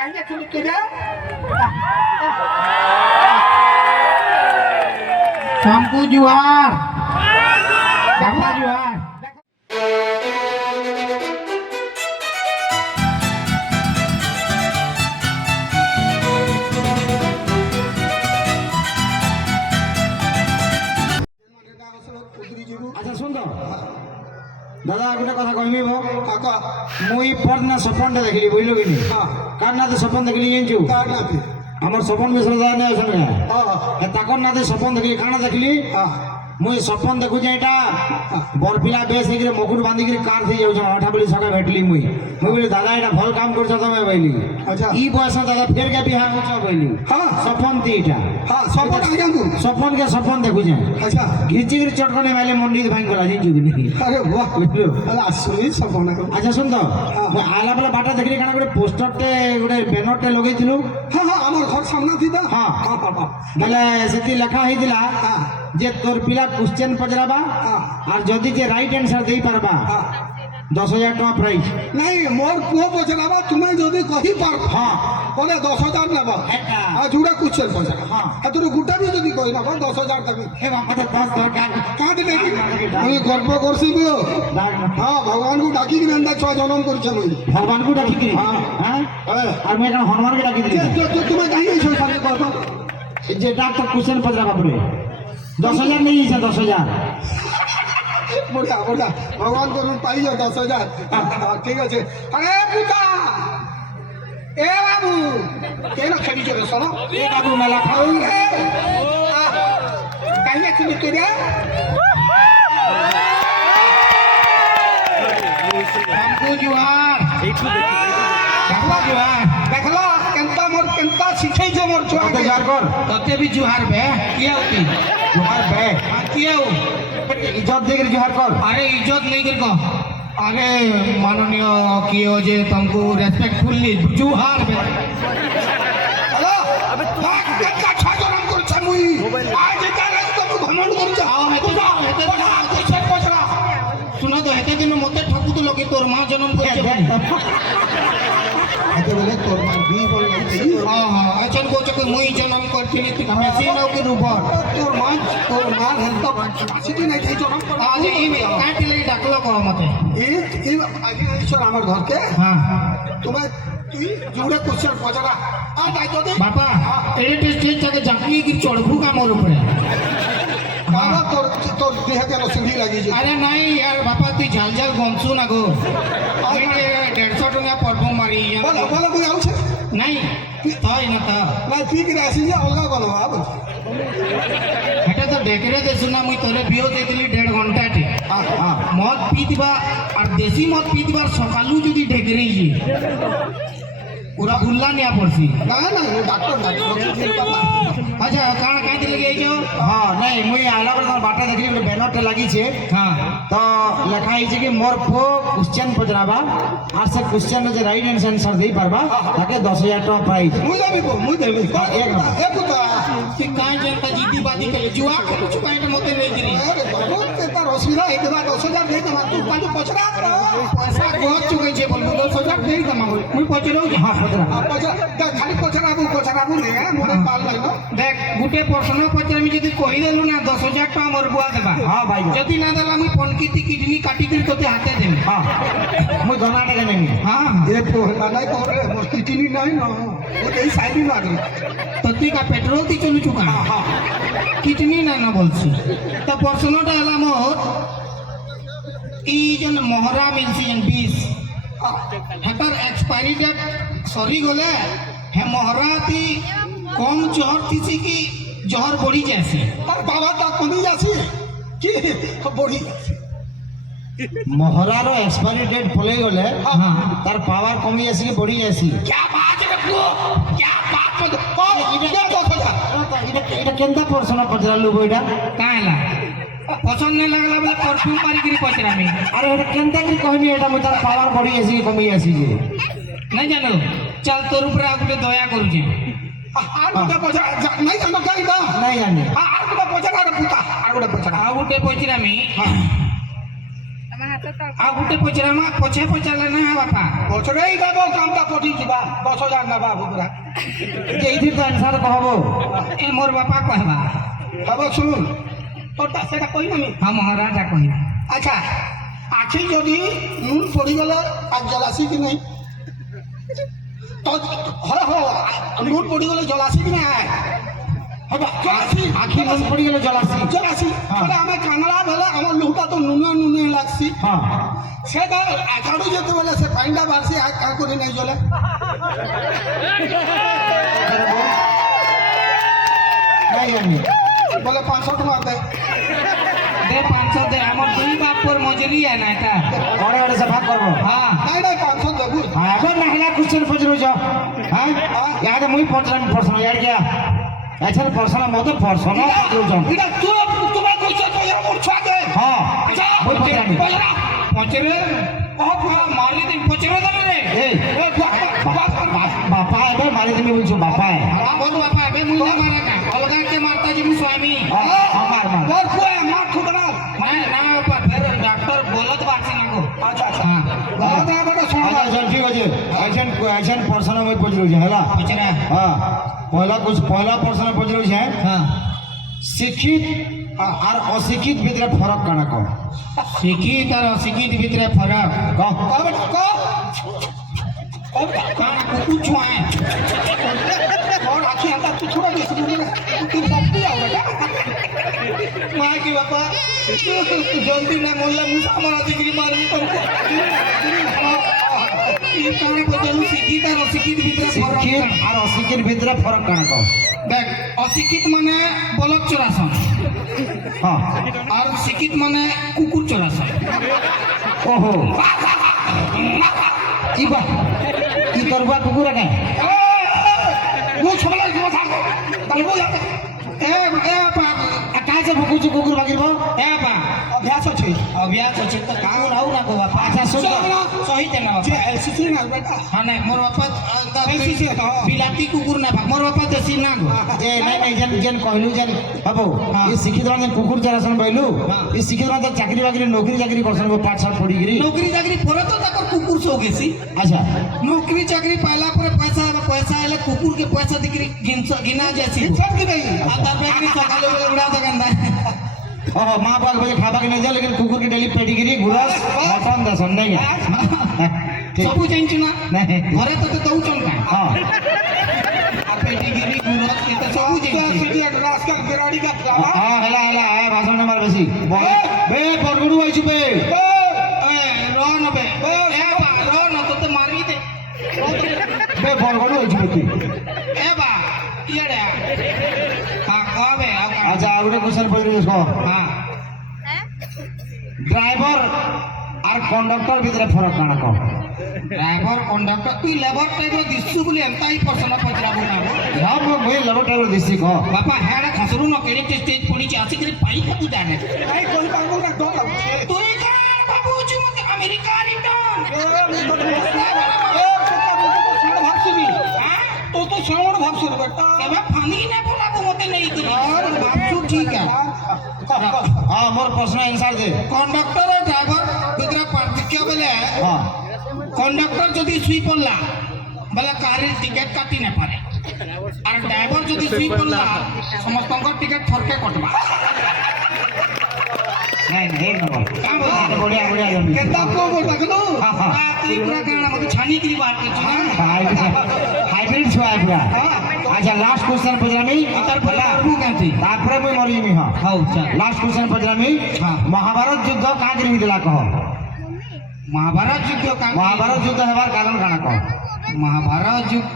কাহিয়ে চুলি কেড়ে शंकु जुहार बाबा जुहार अच्छा सुन तो दादा गोटे कथा कहमी मुई परना सपन देखली बुझल कि कार ना सपन देखली जानचु আমার সপন মিশ্র দাদা নেই অছেন তাকর না সপন দেখলি কাଣା দেখলি মুই সপন দেখুছি এটা বরপিলা বেশ হয়ে মকুট বাঁধিকি কার থে যাচ্ছেন হঠা বলি সকালে ভেটলি মুই বলি দাদা এটা ভাল কাম করছ তুমি বলি ই বয়স দাদা ফের কে বিহা করছ বলি সপন তি এটা সপন কে সপন দেখুছে ঘিচিকি চটকনে মাইলে মন্দির ভাঙি গলা জানিছু কি নি আরে বাহ বুঝলো আসলে সপন আচ্ছা শুন তো আলা বেলা বাটা দেখলি কানা গোটে পোস্টরটে গোটে ব্যানরটে লগাইছিলু হ্যাঁ হ্যাঁ আমার ঘর সামনে থিতা হ্যাঁ বেলে সেটি লেখা হইতিলা যে তোর পিলা কোশ্চেন পচরাবা আর যদি যে রাইট আনসার দেই পারবা 10,000 টাকা প্রাইজ নাই মোর পুଅ পচরাবা তুমি যদি কহি পার হ্যাঁ বলে 10,000 নেবা আর জুড়া কোশ্চেন পচরা হ্যাঁ এতটু গুটা বি যদি কই নেবা 10,000 দেবি হে বাবা তো 10 দরকার কাঁদি নাকি আমি গর্ব করছি গো হ্যাঁ ভগবানকে ডাকি কি নন্দা ছয় জনম করছে মুই ভগবানকে ডাকি দি হ্যাঁ আর মই এখন হনুমানকে ডাকি দি তুমি কাহি ছয় সালে কত যে ডাক্তার কোশ্চেন পচরাবা পড়ে 10,000 নেই 10,000 বড়িয়া বড়িয়া ভগবান করুন পাইও 10,000 ঠিক আছে আরে পুতা এ বাবু কেন খেলি চলে শোনো এ বাবু মেলা খাও কাহিয়ে তুমি কেড়ে শঙ্কু জুহার বাবা জুহার দেখলো কেনতা মোর কেনতা শিখাইছ মোর কত ছুয়াকে জুহার কর ততে भी জুহার বে কি হতি জুহার বে কি হও इज्जत देकर जुहार कर अरे इज्जत नहीं कर को अरे माननीय कियो जे तुमको रेस्पेक्टफुली जुहार बे हेलो अबे भाग का छाजरम कर छमुई आज काल तुम घमंड कर जा हेते छेक पछरा सुनो तो हेते दिन मते ठकु तो लगे तोर मां जन्म कर छे हेते बोले तोर मां भी बोल गई हां हां अचन को चक मुई जन्म करथिनी ती मेसिन के रूपर तोर मां हेतो आसिती नहीं थे जन्म कर आज ई काटी लई डाकलो को मते ई आगे ईश्वर हमर घर के हां तुम्हें তুই জুড়ে কোশ্চেন পছরা আর তাই তো बापा एडिट स्टेज तक जाकी की चढ़बू का मोर ऊपर বাবা তোর তোর দেহে কেন সিঁড়ি লাগি যে अरे नहीं यार बापा तू झाल झाल गमसु ना गो আমি 150 টাকা পরব মারি বলো বলো মুই আউছে नहीं তাই না তা না ঠিক রাসি যে অলগা বলো আব এটা তো ডেকরে দেছু না মুই তোরে বিও দেইলি 1.5 ঘন্টা টি মদ পিদিবা আর দেশি মদ পিদিবার সকালু যদি ডেকরে ই पूरा भुल्ला नहीं पड़सी না না ডাক্তার अच्छा काण कांति लगे आइयो हां नहीं मुई आला पर बाटा देखली ଗୋଟେ ব্যানার তে লাগি छे हां तो লেখা হইছে কি मोर पो क्वेश्चन पजराबा আর সে क्वेश्चन যে রাইট आंसर দেই পারবা তাকে 10,000 টাকা প্রাইজ মুই দেবি এক এ পুতা তুই কাই जनता जीती बाजी के जुआ खेलु छु काई मते नहीं दिनी আরে বাবু তে তার অসুবিধা এই দেবা 10,000 দেই দেবা তুই পাঁচ পছরা पैसा बहुत चुके छे बोल 10,000 देई दमा मुई पचरो हां पचरा পছরা খালি পছরাবু নে মোরে পাল নাই না देख गुटे प्रश्न पचरा मी जदी कहि देलु ना 10,000 टाका मोर बुआ देबा हां भाई जदी ना देला मुई पनकीती किडनी काटी कर तोते हाथे देबी हां मुई गना टाका नेमी हां এ পোহলা নাই করে মোর কিডনি নাই না ও এই সাইডি মারি तोती का पेट्रोल ती चलु चुका हां किडनी ना ना बोलছি तो प्रश्नटा हला मोर ई जन मोहरा मिलसी जन 20 हेटर एक्सपायरी डेट सरी गले हे मोहराती कम जहर थीसी कि जहर बढ़ी जासी তার বাবা তা কমি যাচ্ছে কি বড়ি मोहरार एक्सपायरी डेट पले गले तार पावर कमी जासी कि बढ़ी जासी क्या बात है पुओ क्या बात मत ओ इने 10,000 এটা কেনতা প্রশ্ন পচরালু বইটা কাইলা পছন্দ না লাগলা বলে परफ्यूम মারি করি পচরামি আরে এটা কেনতা কি কইনি এটা মো তার পাওয়ার बढ़ी जासी कि कमी जासी जे नहीं जानो चल तोर ऊपर आगुटे दया करू जे আর গোটা পছরা নাই জানো কাই না नहीं जाने আর গোটা পছরা রে পুতা আর গোটা পছরা आगुटे पचरामी ଆଉ ଗୋଟେ ପଚରାମା ପଛେ ପଚାରିଲେ ନା ବାପା ପଛରେଇ ଦେବ କାମଟା କୋଠି ଯିବା 10,000 ନେବା ବୁବୁରା এইথি তো আনসার কহব ଏ ମୋର ବାପା କହିବା ହବ ଶୁଣ তোরটা সেটা কইলাম ହଁ ମହାରାଜା କହିବା আচ্ছা আখি যদি নুন পড়িগলে আর জলাসি কি নাই তো হয় নুন পড়িগলে জলাসি কি নাই হবা জলাসি আখি নুন পড়ি গেলে জলাসি জলাসি তাহলে আমি কাঙলা বেলে আমার লুহটা তো নুনে নুনে লাগছি হ্যাঁ সেটা আঠাড়ু যেতে বেলে সে পাইনটা বাড়ছি আর কা করে নাই জলে নাই জানি বলে 500 টাকা দে দে 500 দে আমার দুই বাপর মজুরি না এটা ওরে ওরে সে ভাগ করবো হ্যাঁ নাই নাই 500 দেবু হ্যাঁ এখন নাহিলা কোশ্চেন পচরুছ হ্যাঁ ইয়াদে মুই পচরাম প্রশ্ন ইয়ার গিয়া আচ্ছা প্রশ্ন মতো প্রশ্ন পচরুছ এটা তুই তোমার কইছ তো এর মোর ছাগে হ্যাঁ মুই পচরামি পচরে মারি দিন পচরে দেবে রে এই বাপা এবে মারি দিবি বলছো বাপা বল বাপা এবে মুই না মারা না অলগা কে মারতা যে মু স্বামী আমার মার মোর কুয়া মার ঠুকনা না না বাপা ফের ডাক্তার বলত বাড়ছে না গো আচ্ছা আচ্ছা হ্যাঁ দাদা বড় শুন আচ্ছা চল ঠিক আছে আইছেন প্রশ্ন মুই পচরুছ হেলা পচরা হ্যাঁ পহলা প্রশ্ন পচরুছ হ্যাঁ শিক্ষিত আর অশিক্ষিত ভিতরে ফরক কানা কহ শিক্ষিত আর অশিক্ষিত ভিতরে ফরক কহ কবে কো কানা কুকু ছুঁয়ে মোর আখি হাতা তুই ছুড়া দিছিস তুই সত্যি আওরা মা কি বাপা জলদি না মোল্লা মুসা মারা দিগরি মারবি তোকে এই কারণে বললু শিক্ষিত আর অশিক্ষিত ভিতরে ফরক শিক্ষিত আর অশিক্ষিত ভিতরে ফরক কানা কহ দেখ অশিক্ষিত মানে বলদ চোরাসন হ্যাঁ আর শিক্ষিত মানে কুকুর চোরাসন ওহো ইবা ই করবা কুকুর কে মু ছলা দিব থাকো তাহলে বল এ এ বাপা কাজে ভকুচু কুকুর বাগিব এ বাপা অভ্যাস আছে অভ্যাস আছে তো কাউ রাউ না গো বাপা আচ্ছা শুন সহিতে না যে বাপা এলসিসি না বেটা হ্যাঁ নাই মোর বাপা এলসিসি তো বিলাতি কুকুর না ভাগ মোর বাপা দেশি না গো যে নাই নাই যেন যেন কহিলু যেন বাবু এই শিক্ষিত মানে কুকুর চরাসন বইলু এই শিক্ষিত মানে চাকরি বাকরি নৌকরি চাকরি করছন পাঠ সাল পড়িগিরি নৌকরি চাকরি পরে তো তাকর কুকুর সো গেছি আচ্ছা नौकरी चाकरी पाला पर पैसा आले कुकुर के पैसा दिकरी गिना जैसी सब की नहीं आधा बेकरी सकाले वाले उड़ा दे गंदा ओहो माँ बाप बोले खाबा के नहीं जा लेकिन कुकुर की डेली पेडिगिरी गुरस मटन दसन नहीं है ठीक सब जानछु ना नहीं घरे तो दउचन का हाँ आ पेटीगिरी गुरस के तो सब जानछु सीधी एक रास्ता बिराड़ी का खावा हाँ हेला हेला है भाषण नंबर बेसी बे परगुडू आइछु बे ए रो न बे ए बा रो न तो मारी दे बे परगुडू आइछु बे ए बा इड़े हां कहबे अच्छा आउटे क्वेश्चन पड़ि इसको हां ड्राइवर আর কন্ডাক্টর ভিতরে ফরক কানা কম ड्राइवर कंडक्टर तू लेबर टाइप दिसु बोली एंताई प्रश्न पचराबो ना हम মই লড়ো টাইর দিছি ক बापा हेड़ा खसरू न केड़े स्टेज पड़ी छी आसी करे पाई खतु जाने नहीं कोई बाबू ना डर लगছে तू ही का बाबू जी मते अमेरिका रिटर्न ভাবছিবি हां তো তো শ্রবণ ভাবছিস বেটা एबे फानी ने बोलाबो मते नहीं करी बापू ठीक है হ্যাঁ মোর প্রশ্ন आंसर दे कंडक्टर और ड्राइवर दूसरा पार्थिक्य बेले হ্যাঁ कंडक्टर जदी सुई पड़ला बेले कार टिकट काटी न पारे और ड्राइवर जदी सुई पड़ला समस्त टिकट थरके कटबा नहीं नहीं एक नंबर का बोल बढ़िया बढ़िया जमी কেতা কো বলতা কেন हाँ हाँ तू पूरा कहना मते छानी की बात कर ना हाइब्रिड छुआ पूरा अच्छा लास्ट क्वेश्चन पजरामी तर भला तू कहती तारपरे মই মরিমি হ্যাঁ हाउ चल लास्ट क्वेश्चन पजरामी हाँ। महाभारत युद्ध কাগরি হইলা কহ महाभारत युद्ध का महाभारत युद्ध हेबार कारण কানা কহ महाभारत युद्ध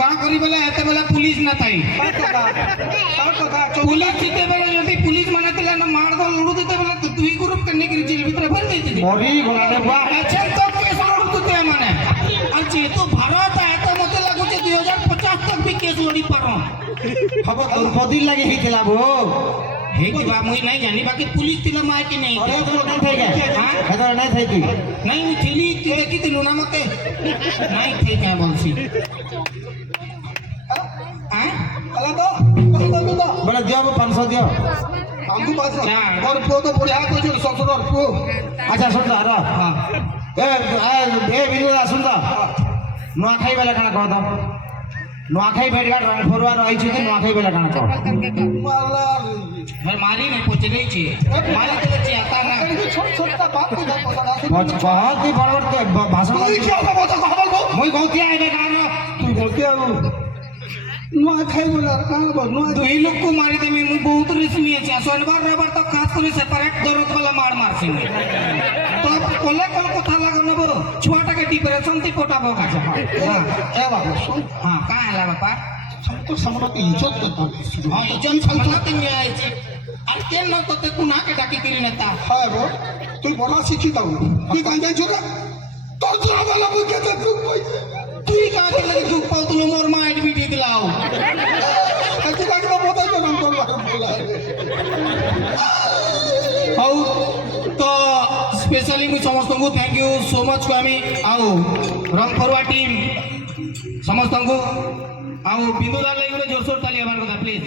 का करी बेले एते बेले पुलिस न थाई पुलिस जीते बेले यदि पुलिस माने तिला न मार दो लुडू देते बेले तो दुई ग्रुप करने की जेल भीतर भर देती थी মরি গোলালে বুয়া अच्छा तो केस लड़ू देते माने और जेतु भारत है तो मते लागु जे 2050 तक भी केस लड़ी पारो হব দ্রৌপদী লাগি হইতিলা বো हे की बा मुई नहीं जानी बाकी पुलिस तिला मार के नहीं अरे तो नहीं થઈ ગયા হেদर नहीं થઈ তুই नहीं मुई थीली तू देखी तिलु ना मते नहीं थे क्या बोलसी हैं আলা তো কত দাও বলে দিও 500 দিও ଆମକୁ ବାସ ଚାଲ। ମୋର ପୁଅ ତ ବଢିଆ କହିଛୁ ଶ୍ୱଶୁର ପୁଅ ଆଚ୍ଛା ଶୁଣ ତ ର ହଁ ଏ ବିନ୍ଦୁ ଆସୁନ ତ ନୂଆଖାଇ ବେଲେ କାଣା କହ ତ ନୂଆଖାଇ ଭେଟଘାଟ ରଙ୍ଗଫରୁଆ ରହିଛନ୍ତି ନୂଆଖାଇ ବେଲେ କାଣା କହ ମାଲା फिर मारी नहीं पहुंच रही थी मारी तो चाहता ना ଛୋଟ ଛୋଟ ବାପ ବହୁତ ହି ବଡ଼ ବଡ଼ ଭାଷଣ তুই কি হবে কথা কথা বলবো ମୁଇଁ କହୁଛି ଏବେ କାଣ তুই বলতে আবু নয় খাইব না কাঁব নয় तो ही लोग को मारी थे मैं बहुत रिस्क नहीं है शनिवार रविवार तो खास कर सेपरेट दरद वाला मार मारसिंगे तो कोले कोल कथा लागो नबो छुआटा के डिप्रेशन थी पोटाबो का हां এ বাবু শোন हां का है बापा তোর সামনে তো ইজ্জত করতে हां इजन समझाते नहीं आए छी আর কেন ন তো কুনা के डाकी करी नेता হ্যাঁ গো তুই বলা শিক্ষিত তুই কান যাইছ রে তোর জন্য বলা মুই কেতে দুঃখ পাইছে তুই का के लगे दुख पाऊ तुलो मोर माइंड भी ठीक लाओ এত কাকে বতাই তো নাম করবা বলা ଆଉ ତ ସ୍ପେଶାଲି ମୁଁ ସମସ୍ତଙ୍କୁ ଥ୍ୟାଙ୍କ ୟୁ ସୋ ମଚ୍ କହମି ଆଉ ରଙ୍ଗଫରୁଆ ଟିମ୍ ସମସ୍ତଙ୍କୁ ଆଉ ବିନ୍ଦୁଦାର ଲାଗି ଗୋଟେ ଜୋରସୋର ତାଲି ହେବାର କଥା ପ୍ଲିଜ୍